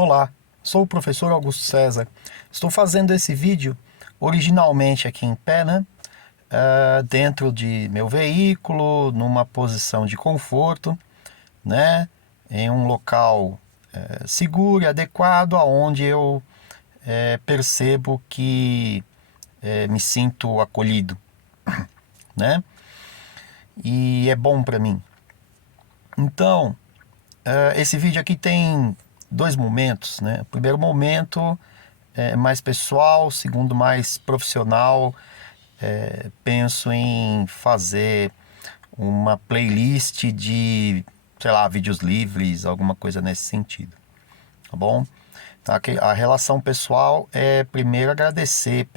Olá, sou o professor Augusto César. Estou fazendo esse vídeo originalmente aqui em pé, né? Dentro de meu veículo, numa posição de conforto, né? Em um local seguro e adequado, aonde eu percebo que me sinto acolhido, né? E é bom para mim. Então, esse vídeo aqui tem dois momentos, né? O primeiro momento é mais pessoal, segundo mais profissional. Penso em fazer uma playlist de, sei lá, vídeos livres, alguma coisa nesse sentido, tá bom? Tá, a relação pessoal é primeiro agradecer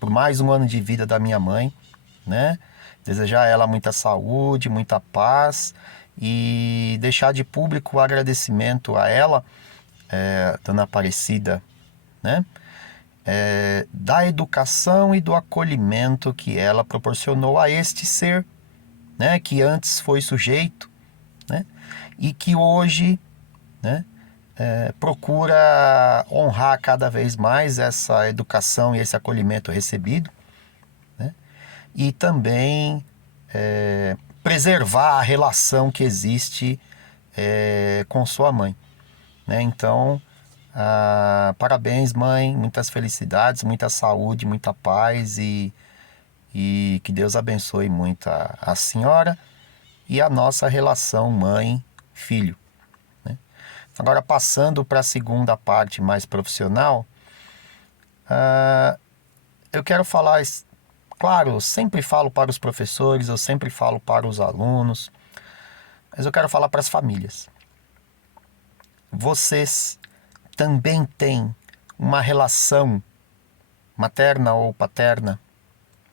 por mais um ano de vida da minha mãe, né? Desejar a ela muita saúde, muita paz e deixar de público o agradecimento a ela, Dona Aparecida, né? Da educação e do acolhimento que ela proporcionou a este ser, né? Que antes foi sujeito, né? E que hoje, né? Procura honrar cada vez mais essa educação e esse acolhimento recebido, né? E também preservar a relação que existe com sua mãe, né? Então, parabéns, mãe, muitas felicidades, muita saúde, muita paz e que Deus abençoe muito a senhora e a nossa relação mãe-filho, né? Agora, passando para a segunda parte mais profissional, eu quero falar, claro, eu sempre falo para os professores, eu sempre falo para os alunos, mas eu quero falar para as famílias. Vocês também têm uma relação materna ou paterna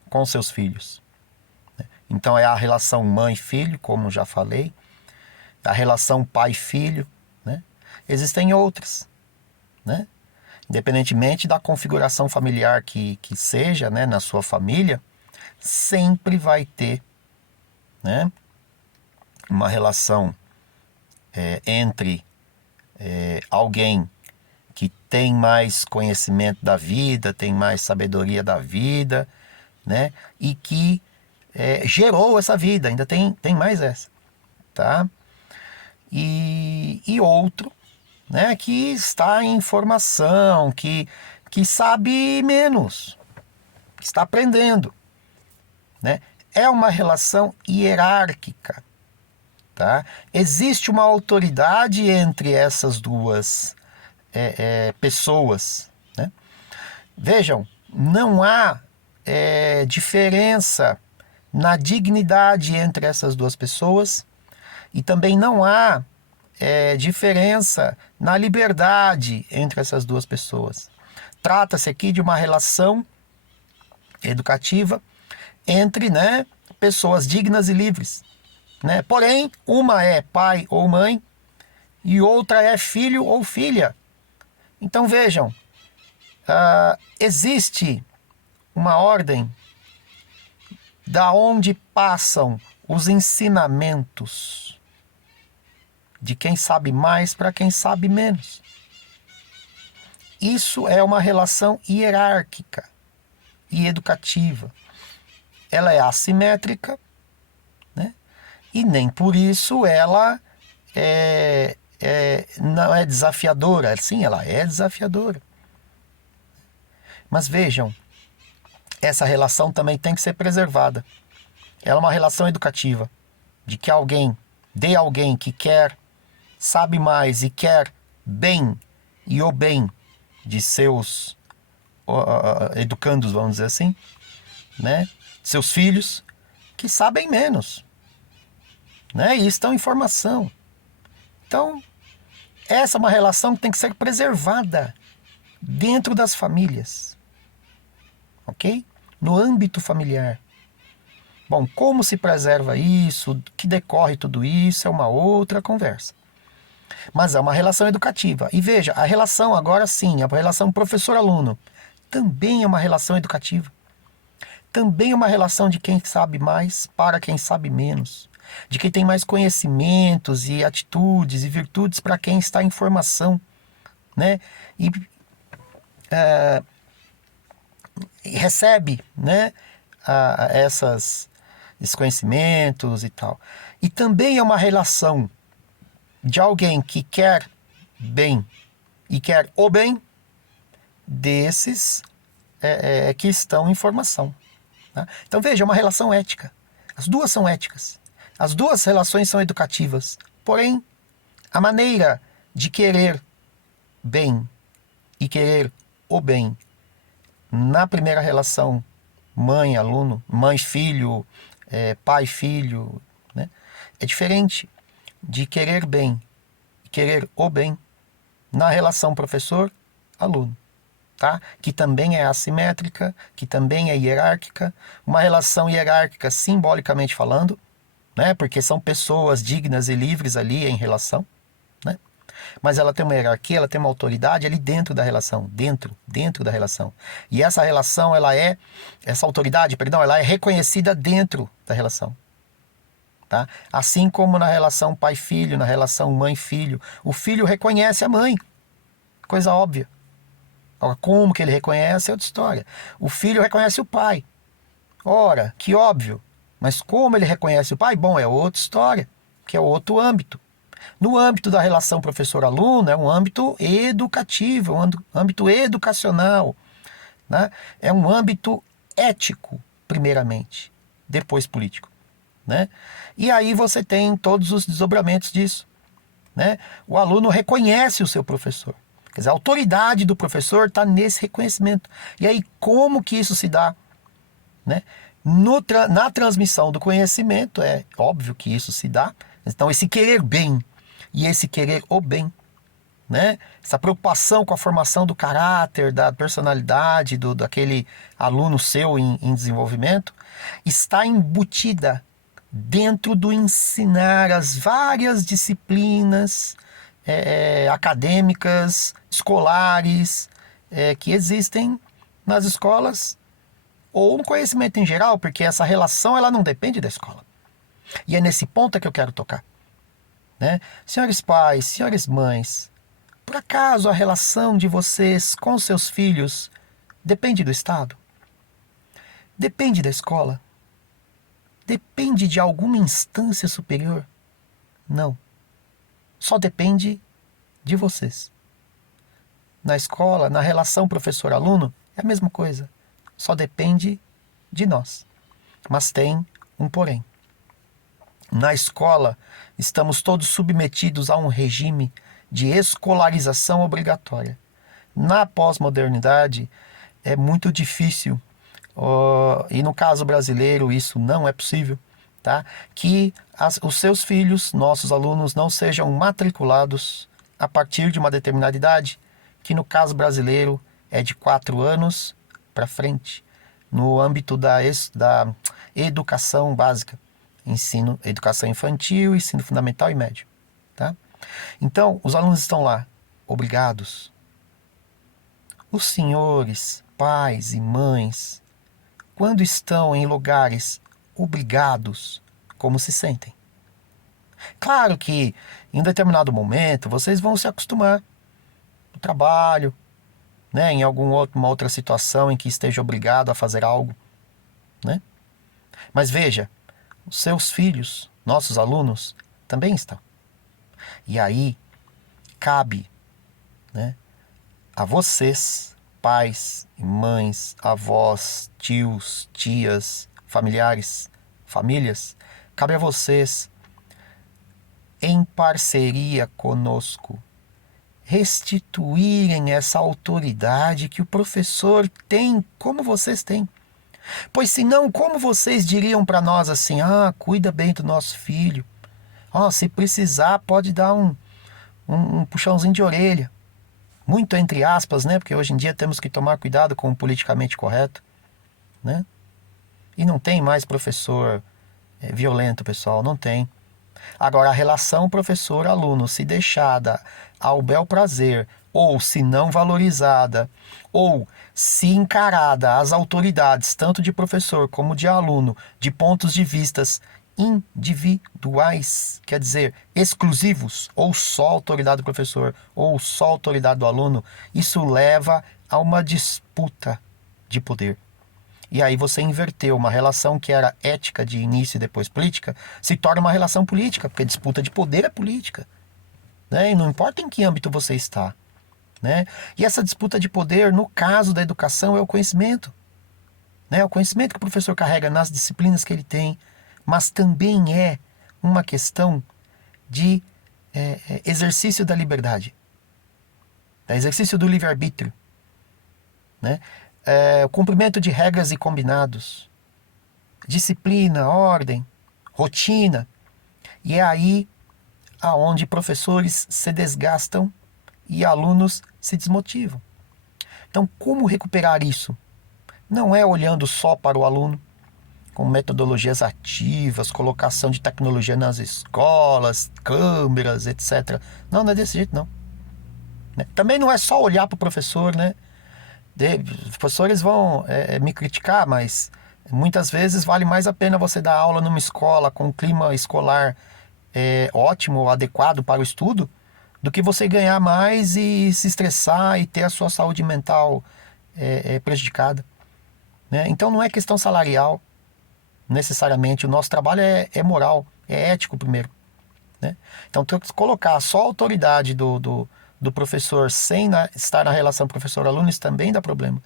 com seus filhos. Então é a relação mãe-filho, como já falei, a relação pai-filho, né? Existem outras, né? Independentemente da configuração familiar que seja, né, na sua família, sempre vai ter, né, uma relação entre alguém que tem mais conhecimento da vida, tem mais sabedoria da vida, né? E que gerou essa vida, ainda tem mais essa, tá? E outro, né? Que está em formação, que sabe menos, que está aprendendo, né? É uma relação hierárquica, tá? Existe uma autoridade entre essas duas pessoas, né? Vejam, não há diferença na dignidade entre essas duas pessoas e também não há diferença na liberdade entre essas duas pessoas. Trata-se aqui de uma relação educativa entre, né, pessoas dignas e livres, né? Porém, uma é pai ou mãe e outra é filho ou filha. Então vejam, existe uma ordem da onde passam os ensinamentos de quem sabe mais para quem sabe menos. Isso é uma relação hierárquica e educativa. Ela é assimétrica, né? E nem por isso ela não é desafiadora. Sim, ela é desafiadora. Mas vejam, essa relação também tem que ser preservada. Ela é uma relação educativa, de que alguém que quer, sabe mais e quer bem e o bem de seus educandos, vamos dizer assim, né? Seus filhos, que sabem menos, né? E estão em formação. Então, essa é uma relação que tem que ser preservada dentro das famílias, ok? No âmbito familiar. Bom, como se preserva isso, que decorre tudo isso, é uma outra conversa. Mas é uma relação educativa. E veja, a relação agora sim, a relação professor-aluno, também é uma relação educativa. Também é uma relação de quem sabe mais para quem sabe menos. De quem tem mais conhecimentos e atitudes e virtudes para quem está em formação, né? E recebe, né, esses conhecimentos e tal. E também é uma relação de alguém que quer bem e quer o bem desses que estão em formação. Tá? Então veja, é uma relação ética. As duas são éticas. As duas relações são educativas. Porém, a maneira de querer bem e querer o bem na primeira relação mãe-aluno, mãe-filho, pai-filho, né, é diferente de querer bem e querer o bem na relação professor-aluno. Tá? Que também é assimétrica, que também é hierárquica, uma relação hierárquica simbolicamente falando, né? Porque são pessoas dignas e livres ali em relação, né? Mas ela tem uma hierarquia, ela tem uma autoridade ali dentro da relação, dentro da relação. E essa relação, essa autoridade, perdão, ela é reconhecida dentro da relação. Tá? Assim como na relação pai-filho, na relação mãe-filho, o filho reconhece a mãe, coisa óbvia. Agora, como que ele reconhece é outra história. O filho reconhece o pai. Ora, que óbvio. Mas como ele reconhece o pai? Bom, é outra história, que é outro âmbito. No âmbito da relação professor-aluno, é um âmbito educativo, um âmbito educacional, né? É um âmbito ético, primeiramente, depois político, né? E aí você tem todos os desdobramentos disso, né? O aluno reconhece o seu professor. Quer dizer, a autoridade do professor está nesse reconhecimento. E aí, como que isso se dá? Né? Na transmissão do conhecimento, é óbvio que isso se dá. Então, esse querer bem e esse querer o bem, né? Essa preocupação com a formação do caráter, da personalidade daquele aluno seu em desenvolvimento, está embutida dentro do ensinar as várias disciplinas acadêmicas, escolares, que existem nas escolas, ou no conhecimento em geral, porque essa relação ela não depende da escola. E é nesse ponto que eu quero tocar. Né? Senhores pais, senhores mães, por acaso a relação de vocês com seus filhos depende do Estado? Depende da escola? Depende de alguma instância superior? Não. Só depende de vocês. Na escola, na relação professor-aluno, é a mesma coisa. Só depende de nós. Mas tem um porém. Na escola, estamos todos submetidos a um regime de escolarização obrigatória. Na pós-modernidade, é muito difícil, e no caso brasileiro isso não é possível, tá? Que os seus filhos, nossos alunos, não sejam matriculados a partir de uma determinada idade, que no caso brasileiro é de 4 anos para frente, no âmbito da educação básica, educação infantil, ensino fundamental e médio. Tá? Então, os alunos estão lá, obrigados. Os senhores, pais e mães, quando estão em lugares obrigados, como se sentem? Claro que em um determinado momento vocês vão se acostumar no trabalho, né, em uma outra situação em que esteja obrigado a fazer algo, né? Mas veja, os seus filhos, nossos alunos, também estão. E aí cabe, né, a vocês, pais e mães, avós, tios, tias, familiares, famílias, cabe a vocês, em parceria conosco, restituírem essa autoridade que o professor tem, como vocês têm. Pois senão, como vocês diriam para nós assim, cuida bem do nosso filho, se precisar pode dar um puxãozinho de orelha, muito entre aspas, né? Porque hoje em dia temos que tomar cuidado com o politicamente correto, né? E não tem mais professor violento, pessoal, não tem. Agora, a relação professor-aluno, se deixada ao bel prazer, ou se não valorizada, ou se encarada às autoridades, tanto de professor como de aluno, de pontos de vistas individuais, quer dizer, exclusivos, ou só autoridade do professor, ou só autoridade do aluno, isso leva a uma disputa de poder. E aí você inverteu uma relação que era ética de início e depois política, se torna uma relação política, porque disputa de poder é política, né? E não importa em que âmbito você está, né? E essa disputa de poder, no caso da educação, é o conhecimento, né? O conhecimento que o professor carrega nas disciplinas que ele tem, mas também é uma questão de exercício da liberdade, exercício do livre-arbítrio, né? O cumprimento de regras e combinados, disciplina, ordem, rotina. E é aí aonde professores se desgastam e alunos se desmotivam. Então, como recuperar isso? Não é olhando só para o aluno, com metodologias ativas, colocação de tecnologia nas escolas, câmeras, etc. Não, não é desse jeito, não. Também não é só olhar para o professor, né? Os professores vão me criticar, mas muitas vezes vale mais a pena você dar aula numa escola com um clima escolar ótimo, adequado para o estudo, do que você ganhar mais e se estressar e ter a sua saúde mental prejudicada, né? Então não é questão salarial, necessariamente. O nosso trabalho é moral, é ético primeiro, né? Então, colocar só a autoridade do professor sem estar na relação professor-aluno, isso também dá problema.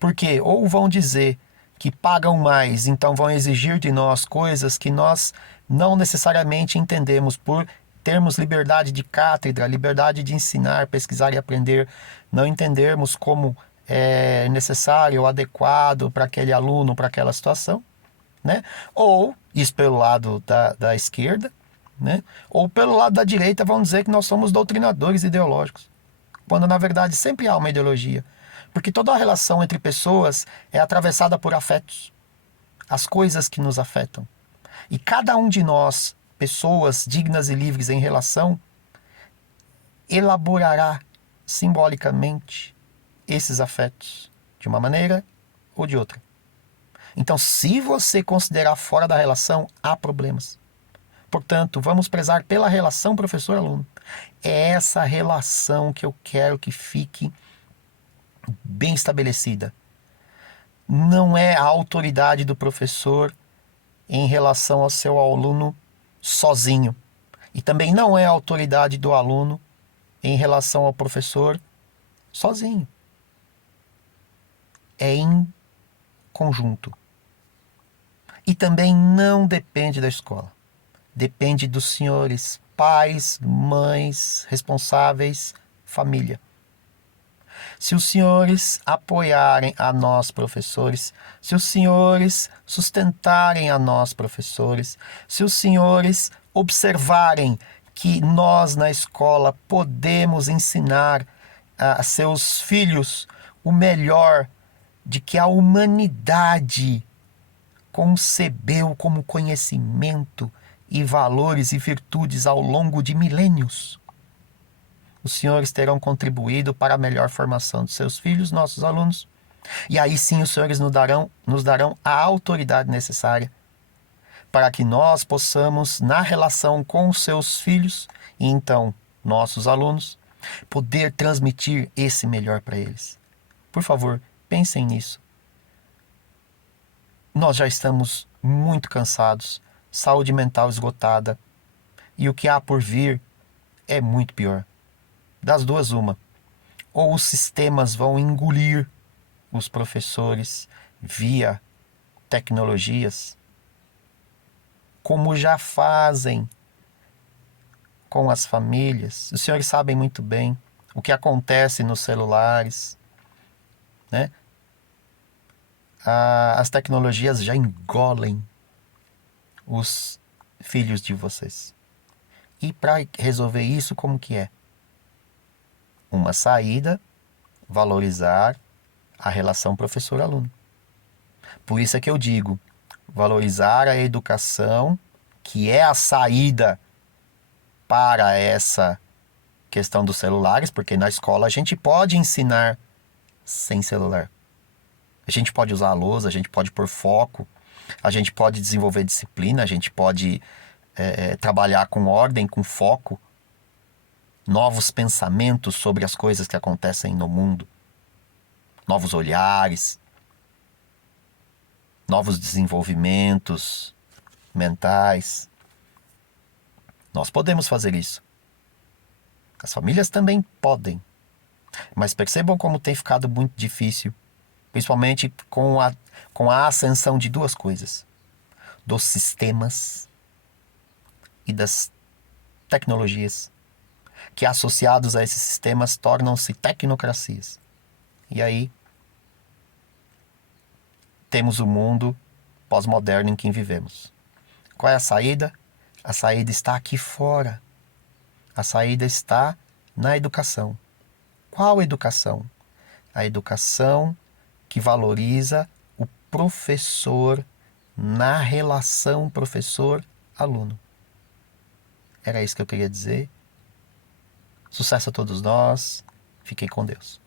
Porque ou vão dizer que pagam mais, então vão exigir de nós coisas que nós não necessariamente entendemos por termos liberdade de cátedra, liberdade de ensinar, pesquisar e aprender, não entendermos como é necessário ou adequado para aquele aluno, para aquela situação, né? Ou, isso pelo lado da esquerda, né? Ou pelo lado da direita vão dizer que nós somos doutrinadores ideológicos, quando na verdade sempre há uma ideologia. Porque toda a relação entre pessoas é atravessada por afetos, as coisas que nos afetam. E cada um de nós, pessoas dignas e livres em relação, elaborará simbolicamente esses afetos, de uma maneira ou de outra. Então, se você considerar fora da relação, há problemas. Portanto, vamos prezar pela relação professor-aluno. É essa relação que eu quero que fique bem estabelecida. Não é a autoridade do professor em relação ao seu aluno sozinho. E também não é a autoridade do aluno em relação ao professor sozinho. É em conjunto. E também não depende da escola. Depende dos senhores, pais, mães, responsáveis, família. Se os senhores apoiarem a nós, professores, se os senhores sustentarem a nós, professores, se os senhores observarem que nós na escola podemos ensinar a seus filhos o melhor de que a humanidade concebeu como conhecimento e valores e virtudes ao longo de milênios, os senhores terão contribuído para a melhor formação dos seus filhos, nossos alunos. E aí sim os senhores nos darão a autoridade necessária para que nós possamos, na relação com os seus filhos, e então nossos alunos, poder transmitir esse melhor para eles. Por favor, pensem nisso. Nós já estamos muito cansados, saúde mental esgotada, e o que há por vir é muito pior. Das duas, uma. Ou os sistemas vão engolir os professores via tecnologias, como já fazem com as famílias. Os senhores sabem muito bem o que acontece nos celulares, né? As tecnologias já engolem os filhos de vocês. E para resolver isso, como que é? Uma saída, valorizar a relação professor-aluno. Por isso é que eu digo, valorizar a educação, que é a saída para essa questão dos celulares, porque na escola a gente pode ensinar sem celular. A gente pode usar a lousa, a gente pode pôr foco, A gente pode desenvolver disciplina, a gente pode trabalhar com ordem, com foco, novos pensamentos sobre as coisas que acontecem no mundo, novos olhares, novos desenvolvimentos mentais. Nós podemos fazer isso. As famílias também podem. Mas percebam como tem ficado muito difícil, principalmente com a ascensão de duas coisas: dos sistemas e das tecnologias, que associados a esses sistemas tornam-se tecnocracias. E aí temos o mundo pós-moderno em que vivemos. Qual é a saída? A saída está aqui fora. A saída está na educação. Qual educação? A educação que valoriza o professor na relação professor-aluno. Era isso que eu queria dizer. Sucesso a todos nós. Fiquem com Deus.